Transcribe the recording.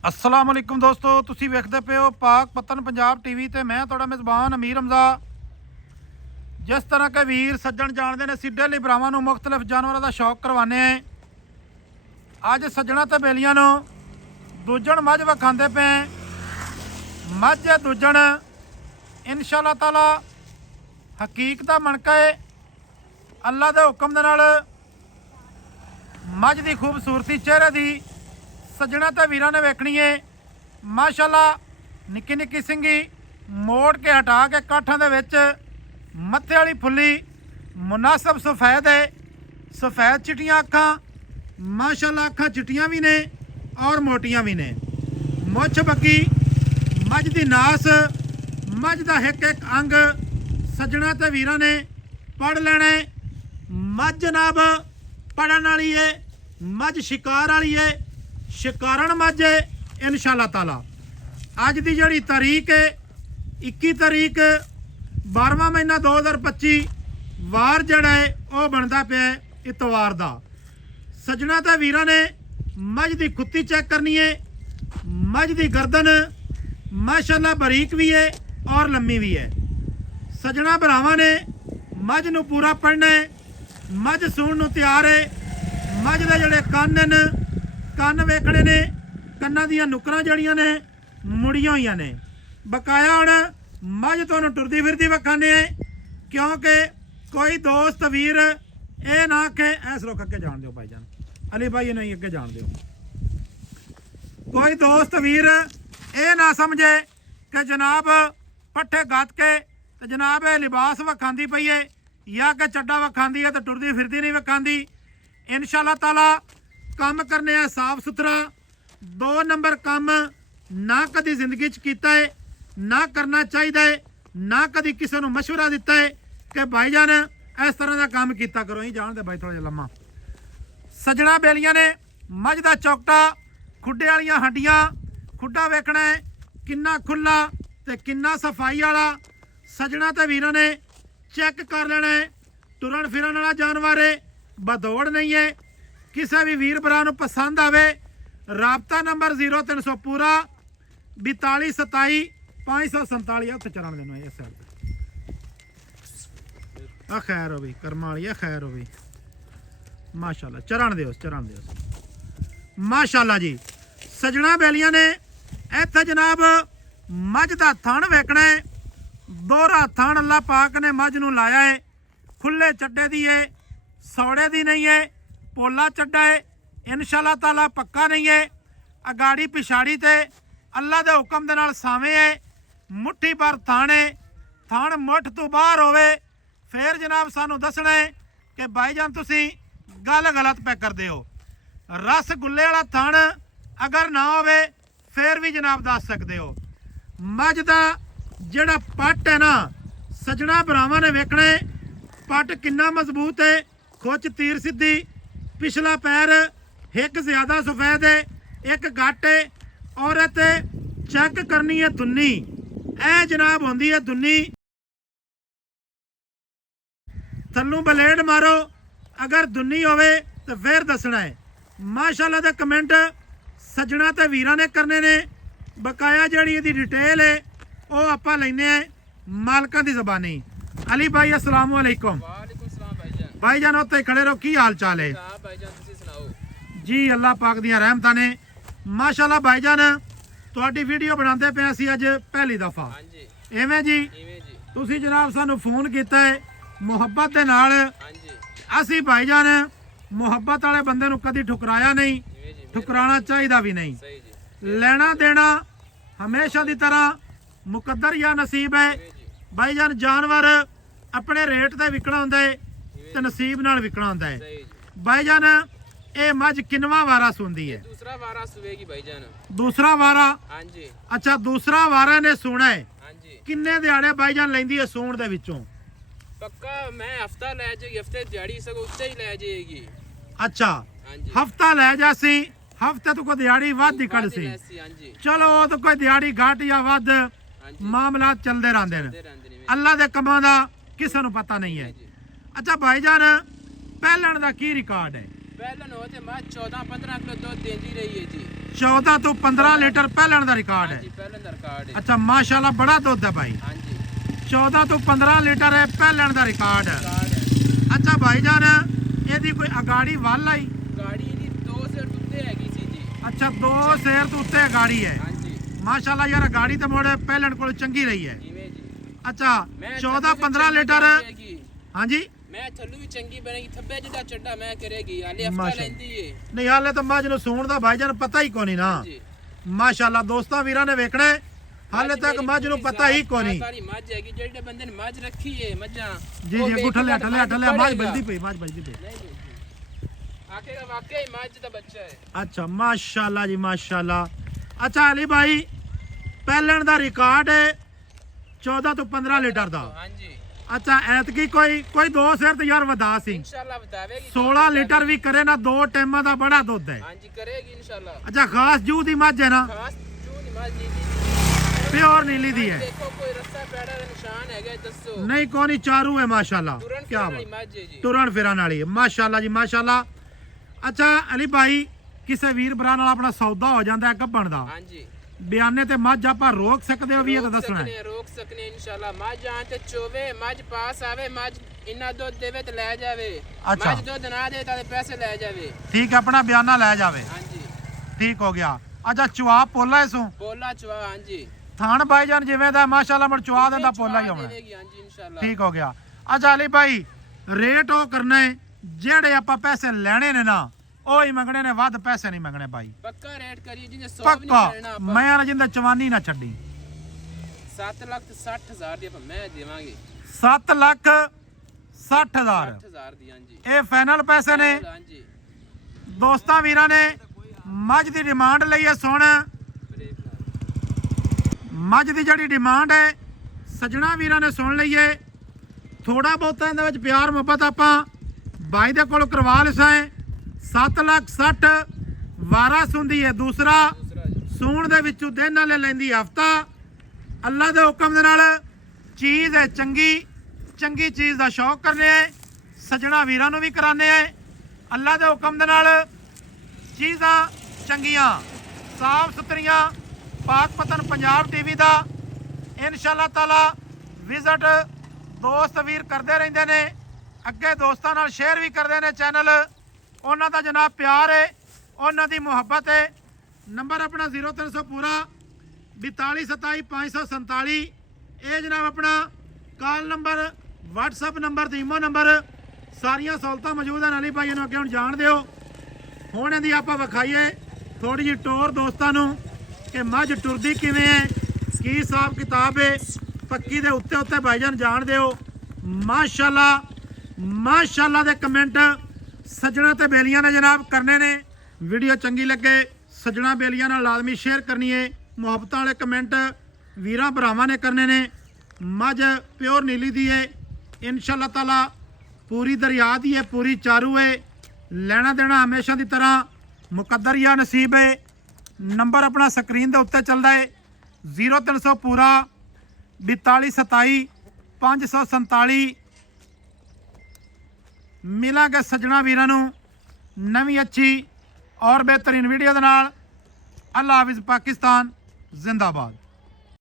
अस्सलाम वालेकुम दोस्तों, तुसी वेखदे पे हो पाक पतन पंजाब टीवी ते मैं तुहाडा मेज़बान अमीर हमजा। जिस तरह के वीर सज्जन जानते हैं असीं डेली भरावां नूं मुख्तलिफ जानवरों का शौक करवाने हैं। अज सज्जणा ते बेलियां नूं दूजण मझ विखांदे पे। मझ है दूजण इंशाअल्लाह ताला हकीक दा मणका है। अल्लाह दे हुक्म दे नाल मझ दी खूबसूरती चेहरे दी सज्जणा ते वीरां ने वेखनी है। माशाअल्लाह निक्की निक्की सिंगी मोड़ के हटा के काठां दे विच मत्थे वाली फुल्ली मुनासब सफेद है। सफेद चिट्टियां अखां, माशाअल्लाह अखां चिट्टियां भी ने और मोटियां भी ने। मुछ बग्गी मझ दी नास, मझ दा एक एक अंग सज्जणा ते वीरां ने पढ़ लेना है। मझ जनाब पढ़न वाली है, मझ शिकार वाली है, शिकारण मझ है इंशाअल्लाह ताला। अज की जिहड़ी तारीख है 21 तारीख 12वां महीना 2025 वार जड़ा है वह बनता पे इतवार का। सज्जणा ते वीरां ने मझ की खुत्ती चेक करनी है। मझ की गर्दन माशाअल्लाह बरीक भी है और लम्मी भी है। सज्जणा भरावां ने मझ नूं पूरा पढ़ना है। मझ सूण नूं तैयार है। मझ दे जिहड़े कंन ने ਕੰਨ ਵੇਖਣੇ ਨੇ, ਕੰਨਾਂ ਦੀਆਂ ਨੁਕਰਾਂ ਜਿਹੜੀਆਂ ਨੇ ਮੁੜੀਆਂ ਹੋਈਆਂ ਨੇ। ਬਕਾਇਆ ਹੁਣ ਮੱਝ ਤੁਹਾਨੂੰ ਟੁਰਦੀ ਫਿਰਦੀ ਵਿਖਾਣੇ ਆ, ਕਿਉਂਕਿ ਕੋਈ ਦੋਸਤ ਵੀਰ ਇਹ ਨਾ ਕਿ ਐਸ ਰੁਕ ਅੱਗੇ ਜਾਣ ਦਿਓ ਭਾਈਜਾਨ ਅਲੀ ਭਾਈ ਨਹੀਂ ਅੱਗੇ ਜਾਣ ਦਿਓ। ਕੋਈ ਦੋਸਤ ਵੀਰ ਇਹ ਨਾ ਸਮਝੇ ਕਿ ਜਨਾਬ ਪੱਠੇ ਗੱਤ ਕੇ ਤੇ ਜਨਾਬ ਇਹ ਲਿਬਾਸ ਵਿਖਾਉਂਦੀ ਪਈ ਹੈ ਜਾਂ ਕਿ ਚੱਡਾ ਵਿਖਾਉਂਦੀ ਹੈ ਤੇ ਟੁਰਦੀ ਫਿਰਦੀ ਨਹੀਂ ਵਿਖਾਉਂਦੀ। इंशाअल्लाह ताला काम करने है साफ सुथरा। 2 नंबर काम ना कभी जिंदगी च कीता है, ना करना चाहिए, ना कभी किसी को मशवरा दिता है कि भाईजान इस तरह का काम किया करो। ही जान दे भाई थोड़ा जिहा लम्मा। सज्जणा बेलियां ने मझ का चौकटा, खुडे वाली हड्डियां, खुडा वेखना है किन्ना खुला ते किन्ना सफाई वाला। सज्जणा ते वीरां ने चेक कर लेना है। टुरन फिरन वाला जानवर है, बदौड़ नहीं है। किसी भी वीर भरा नूं पसंद आवे राबता नंबर 0300 पूरा 42 27 547 उत्थे चरण देना है। इस साइड आ खैर हो भी कर्म वाली है, खैर हो भी माशाअल्लाह। चरण दिओ चरण दिओ माशाअल्लाह जी। सज्जणा बेलियां ने इत्थे जनाब मझ दा थण वेखना है। दोहरा थण अल्लाह पाक ने मझ नूं लाया है। खुले चड्डे दी है, सौड़े दी नहीं है, पोला चड्डा है इंशाअल्लाह ताला, पक्का नहीं है। अगाड़ी पिछाड़ी ते अल्लाह के हुक्म दे नाल सावें है। मुट्ठी भर थान है। थान मुठ तो बाहर होवे फिर जनाब सानू दसना है कि भाईजान तुसी गल गलत पे करदे हो। रसगुल्ले वाला थान अगर ना होवे फिर भी जनाब दस सकते हो। मझ दा जिहड़ा पट है ना सज्जणा भरावां ने वेखना है पट किन्ना मजबूत है। खुच तीर सीधी, पिछला पैर एक ज्यादा सफेद है, एक घट है। और इत्ते चेक करनी है दुन्नी। ए जनाब होंदी है दुन्नी। थल्लों ब्लेड मारो, अगर दुन्नी होवे तो फिर दसना है। माशाअल्लाह दे कमेंट सज्जणा ते वीरां ने करने ने। बकाया जिहड़ी इहदी डिटेल है वो आपां लैने मालकां दी ज़बानी। अली भाई अस्सलाम वालेकुम। भाईजान उत्ते खड़े रहो, की हाल चाल है जी? अल्लाह पाक दियां रहमतां ने माशाअल्लाह। भाईजान तुहाडी वीडियो बनाते पे असीं अज पहली दफा इवें जी। तुसीं जनाब सानू फोन किया है मुहब्बत दे नाल। असीं भाईजान मुहब्बत वाले बंदे नूं कदी ठुकराया नहीं, ठुकराना चाहिए भी नहीं। लेना देना हमेशा की तरह मुकद्दर या नसीब है। भाईजान जानवर अपने रेट ते विकना हुंदा है ते नसीब नाल विकना हुंदा है। भाईजान ये मझ किनवा वारा सुनदी है? दूसरा वारा सुवेगी भाईजान। दूसरा वारा? हां जी। अच्छा दूसरा वारा ने सुना है? हां जी। किन्ने दिहाड़े भाईजान लैंदी है सूण दे विचों? पक्का मैं हफ्ता ले जाएगी, हफ्ते दिहाड़ी सको उत्ते ही ले जाएगी। अच्छा हां जी। हफ्ता ले जासी, हफ्ते तो कोई दिहाड़ी वध निकल सी। हां जी। चलो वो तो कोई दिहाड़ी घट या वध मामला चलते रहंदे ने। अल्लाह दे कमां दा किसे नूं पता नहीं है। अच्छा भाईजान पहलण दा की रिकॉर्ड है? पहलन होते मैं 14-15 किलो दूध देती रही है जी। 14 ਤੋਂ 15 ਲੀਟਰ ਪਹਿਲਣ ਦਾ ਰਿਕਾਰਡ ਹੈ ਹਾਂਜੀ ਪਹਿਲਾਂ ਦਾ ਰਿਕਾਰਡ ਹੈ ਅੱਛਾ ਮਾਸ਼ਾਅੱਲਾ ਬੜਾ ਦੁੱਧ ਹੈ ਭਾਈ ਹਾਂਜੀ 14 ਤੋਂ 15 ਲੀਟਰ ਹੈ ਪਹਿਲਣ ਦਾ ਰਿਕਾਰਡ ਹੈ ਰਿਕਾਰਡ ਹੈ ਅੱਛਾ ਭਾਈਜਾਨ ਇਹਦੀ ਕੋਈ ਅਗਾੜੀ ਵੱਲ ਆਈ ਗਾੜੀ ਦੀ 2 ਸਿਰ ਉੱਤੇ ਹੈਗੀ ਸੀ ਜੀ ਅੱਛਾ 2 ਸੇਰ ਤੋਂ ਉੱਤੇ ਗਾੜੀ ਹੈ ਹਾਂਜੀ ਮਾਸ਼ਾਅੱਲਾ ਯਾਰ ਗਾੜੀ ਤੇ ਮੋੜ ਪਹਿਲਣ ਕੋਲ ਚੰਗੀ ਰਹੀ ਹੈ ਜਿਵੇਂ ਜੀ ਅੱਛਾ ਮੈਂ 14 15 ਲੀਟਰ ਹਾਂਜੀ ਮੈਂ ਥੱਲੂ ਵੀ ਚੰਗੀ ਬਣੇਗੀ ਥੱਬੇ ਜਿਹਦਾ ਚੱਡਾ ਮੈਂ ਕਰੇਗੀ ਹਾਲੇ ਹਫਤਾ ਮਾਸ਼ਾਅੱਲਾ। ਲੈਂਦੀ ਏ ਨਹੀਂ ਹਾਲੇ ਤਾਂ ਮੱਝ ਨੂੰ ਸੂਣ ਦਾ ਭਾਈਜਾਨ ਪਤਾ ਹੀ ਕੋਨੀ ਨਾ ਜੀ ਮਾਸ਼ਾਅੱਲਾ ਦੋਸਤਾਂ ਵੀਰਾਂ ਨੇ ਵੇਖਣਾ ਹੈ। ਹਾਲੇ ਤੱਕ ਮੱਝ ਨੂੰ ਪਤਾ ਹੀ ਕੋਨੀ ਸਾਰੀ ਮੱਝ ਹੈਗੀ ਜਿਹੜੇ ਬੰਦੇ ਨੇ ਮੱਝ ਰੱਖੀ ਏ ਮੱਝਾਂ ਜੀ ਜੀ ਗੁੱਠਲੇ ਠੱਲੇ ਮੱਝ ਵੱਜਦੀ ਪਈ ਮੱਝ ਵੱਜਦੀ ਪਈ ਨਹੀਂ ਜੀ ਆਖੇਗਾ ਵਾਕਈ ਮੱਝ ਦਾ ਬੱਚਾ ਹੈ ਅੱਛਾ ਮਾਸ਼ਾਅੱਲਾ ਜੀ ਮਾਸ਼ਾਅੱਲਾ ਅੱਛਾ ਅਲੀ ਭਾਈ ਪਹਿਲਣ ਦਾ ਰਿਕਾਰਡ ਹੈ 14 ਤੋਂ 15 ਲੀਟਰ ਦਾ ਹਾਂਜੀ ਅੱਛਾ ਐਤਕੀ ਕੋਈ ਦੋ ਸਿਰ ਤੇ ਯਾਰ ਵਧਾ ਸੀ ਇਨਸ਼ਾਅੱਲਾ ਬਤਾਵੇਗੀ 16 ਲੀਟਰ ਵੀ ਕਰੇ ਨਾ 2 ਟਾਈਮਾਂ ਦਾ ਬੜਾ ਦੁੱਧ ਹੈ ਹਾਂਜੀ ਕਰੇਗੀ ਇਨਸ਼ਾਅੱਲਾ ਅੱਛਾ ਖਾਸ ਜੂ ਦੀ ਮੱਝ ਹੈ ਨਾ ਖਾਸ ਚੂ ਦੀ ਮੱਝ ਨੀਲੀ ਪਿਓਰ ਨੀਲੀ ਦੀ ਹੈ ਦੇਖੋ ਕੋਈ ਰੱਸਾ ਪੈੜਾ ਦਾ ਨਿਸ਼ਾਨ ਹੈਗਾ ਦੱਸੋ ਨਹੀਂ ਕੋਨੀ ਚਾਰੂ ਹੈ ਮਾਸ਼ਾਅੱਲਾ ਤੁਰਨ ਕੀ ਫਿਰਨ ਬਾਤ ਵਾਲੀ ਮੱਝ ਹੈ ਜੀ ਤੁਰਨ ਫਿਰਨ ਵਾਲੀ ਹੈ ਮਾਸ਼ਾਅੱਲਾ ਜੀ ਮਾਸ਼ਾਅੱਲਾ ਅੱਛਾ ਅਲੀ ਭਾਈ ਕਿਸੇ ਵੀਰ ਭਰਾ ਨਾਲ ਆਪਣਾ ਸੌਦਾ ਹੋ ਜਾਂਦਾ ਹੈ ਗੱਭਣ ਦਾ ਹਾਂਜੀ ਬਿਆਨੇ ਤੇ ਮੱਝ ਆਪਾਂ ਰੋਕ ਸਕਦੇ ਹੋ ਵੀ ਇਹ ਤਾਂ ਦੱਸਣਾ ਹੈ ਰੋਕ ਸਕਨੇ ਇਨਸ਼ਾਅੱਲਾ ਮੱਝ ਆਂ ਤੇ ਚੋਵੇ ਮੱਝ ਪਾਸ ਆਵੇ ਮੱਝ ਇੰਨਾ ਦੁੱਧ ਦੇਵੇ ਤੇ ਲੈ ਜਾਵੇ ਅੱਛਾ। ਮੱਝ ਦੁੱਧ ਨਾ ਦੇ ਤਾਂ ਪੈਸੇ ਲੈ ਜਾਵੇ ਠੀਕ ਹੈ ਆਪਣਾ ਬਿਆਨਾ ਲੈ ਜਾਵੇ ਹਾਂਜੀ ਠੀਕ ਹੋ ਗਿਆ ਅੱਛਾ ਚੁਆ ਪੋਲਾ ਇਸੋਂ ਬੋਲਾ ਚਵਾ ਹਾਂਜੀ ਥਾਣ ਭਾਈਜਾਨ ਜਿਵੇਂ ਦਾ ਮਾਸ਼ਾਅੱਲਾ ਮੜ ਚੁਆ ਦਿੰਦਾ ਪੋਲਾ ਹੀ ਹੋਣਾ ਦੇਵੇਗੀ ਹਾਂਜੀ ਇਨਸ਼ਾਅੱਲਾ ਠੀਕ ਹੋ ਗਿਆ ਅੱਛਾ ਅਲੀ ਭਾਈ ਰੇਟ ਉਹ ਕਰਨਾ ਹੈ ਜਿਹੜੇ ਆਪਾਂ ਪੈਸੇ ਲੈਣੇ ਨੇ ਨਾ ਉਹ ਹੀ ਮੰਗਣੇ ਨੇ ਵੱਧ ਪੈਸੇ ਨਹੀਂ ਮੰਗਣੇ ਭਾਈ ਪੱਕਾ ਰੇਟ ਕਰੀਏ ਜਿਹਨੇ 100 ਵੀ ਪੱਕਾ ਨਹੀਂ ਕਰਨਾ ਆਪਾਂ ਮੈਂ ਨਾ ਜਿੰਦਾ ਚਵਾਨੀ ਨਾ ਛੱਡੀ 7,60,000 ਦੀ ਆਪਾਂ ਮੈਂ ਦੇਵਾਂਗੇ 7,60,000 60,000 ਦੀ ਹਾਂਜੀ ਇਹ ਫਾਈਨਲ ਪੈਸੇ ਨੇ ਹਾਂਜੀ ਦੋਸਤਾਂ ਵੀਰਾਂ ਨੇ ਮੱਝ ਦੀ ਡਿਮਾਂਡ ਲਈ ਹੈ ਸੁਣ ਮੱਝ ਦੀ ਜਿਹੜੀ ਡਿਮਾਂਡ ਹੈ ਸੱਜਣਾ ਵੀਰਾਂ ਨੇ ਸੁਣ ਲਈਏ ਥੋੜਾ ਬਹੁਤਾ ਇਹਦੇ ਵਿੱਚ ਪਿਆਰ ਮੁਹੱਬਤ ਆਪਾਂ ਬਾਈ ਦੇ ਕੋਲ ਕਰਵਾ ਲਿਸਾਂ 7,60,000 ਵਾਰਾ ਸੁੰਦੀ ਹੈ ਦੂਸਰਾ ਸੂਣ ਦੇ ਵਿੱਚੋਂ ਦਿਨ ਨਾਲੇ ਲੈਂਦੀ ਹਫਤਾ ਅੱਲਾ ਦੇ ਹੁਕਮ ਦੇ ਨਾਲ ਚੀਜ਼ ਹੈ ਚੰਗੀ ਚੀਜ਼ ਦਾ ਸ਼ੌਕ ਕਰਨੇ ਹੈ ਸੱਜਣਾ ਵੀਰਾਂ ਨੂੰ ਵੀ ਕਰਾਨੇ ਹੈ ਅੱਲਾ ਦੇ ਹੁਕਮ ਦੇ ਨਾਲ ਚੀਜ਼ਾਂ ਚੰਗੀਆਂ ਸਾਫ ਸੁਥਰੀਆਂ ਪਾਕ ਪਤਨ ਪੰਜਾਬ ਟੀਵੀ ਦਾ ਇਨਸ਼ਾਅੱਲਾ ਤਾਲਾ ਵਿਜ਼ਿਟ ਦੋਸਤ ਵੀਰ ਕਰਦੇ ਰਹਿੰਦੇ ਨੇ ਅੱਗੇ ਦੋਸਤਾਂ ਨਾਲ ਸ਼ੇਅਰ ਵੀ ਕਰਦੇ ਨੇ ਚੈਨਲ ਉਹਨਾਂ ਦਾ ਜਨਾਬ ਪਿਆਰ ਹੈ ਉਹਨਾਂ ਦੀ ਮੁਹੱਬਤ ਹੈ ਨੰਬਰ ਆਪਣਾ 0300 ਪੂਰਾ 4227 ਇਹ ਜਨਾਬ ਆਪਣਾ ਕਾਲ ਨੰਬਰ WhatsApp ਨੰਬਰ ਤੇ ਈਮੋ ਨੰਬਰ ਸਾਰੀਆਂ ਸਹੂਲਤਾਂ ਮੌਜੂਦ ਹਨ ਅਲੀ ਭਾਈ ਨੂੰ ਅੱਗੇ ਹੁਣ ਜਾਣ ਦਿਓ ਹੁਣ ਇਹਦੀ ਆਪਾਂ ਵਿਖਾਈਏ ਥੋੜੀ ਜਿਹੀ ਟੋਰ ਦੋਸਤਾਂ ਨੂੰ ਕਿ ਮੱਝ ਟੁਰਦੀ ਕਿਵੇਂ ਹੈ ਕੀ ਹਿਸਾਬ ਕਿਤਾਬ ਹੈ ਪੱਕੀ ਦੇ ਉੱਤੇ ਭਾਈਜਾਨ ਜਾਣ ਦਿਓ ਮਾਸ਼ਾਅੱਲਾ ਦੇ ਕਮੈਂਟ ਸੱਜਣਾ ਤੇ ਬੇਲੀਆਂ ਨੇ ਜਨਾਬ ਕਰਨੇ ਨੇ ਵੀਡੀਓ ਚੰਗੀ ਲੱਗੇ ਸੱਜਣਾ ਬੇਲੀਆਂ ਨਾਲ ਲਾਜ਼ਮੀ ਸ਼ੇਅਰ ਕਰਨੀ ਹੈ ਮੁਹੱਬਤਾਂ ਵਾਲੇ ਕਮੈਂਟ ਵੀਰਾਂ ਭਰਾਵਾਂ ਨੇ ਕਰਨੇ ਨੇ ਮੱਝ ਪਿਓਰ ਨੀਲੀ ਦੀ ਹੈ ਇਨਸ਼ਾਅੱਲਾ ਤਾਲਾ ਪੂਰੀ ਦਰਿਆ ਦੀ ਹੈ ਪੂਰੀ ਚਾਰੂ ਹੈ ਲੈਣਾ ਦੇਣਾ ਹਮੇਸ਼ਾ ਦੀ ਤਰ੍ਹਾਂ ਮੁਕੱਦਰ ਜਾਂ ਨਸੀਬ ਹੈ ਨੰਬਰ ਆਪਣਾ ਸਕਰੀਨ ਦੇ ਉੱਤੇ ਚੱਲਦਾ ਹੈ 0300 ਪੂਰਾ 4227 547 ਮਿਲਾਂਗੇ ਸੱਜਣਾ ਵੀਰਾਂ ਨੂੰ ਨਵੀਂ ਅੱਛੀ ਔਰ ਬਿਹਤਰੀਨ ਵੀਡੀਓ ਦੇ ਨਾਲ ਅੱਲਾ ਹਾਫਿਜ਼ ਪਾਕਿਸਤਾਨ ਜ਼ਿੰਦਾਬਾਦ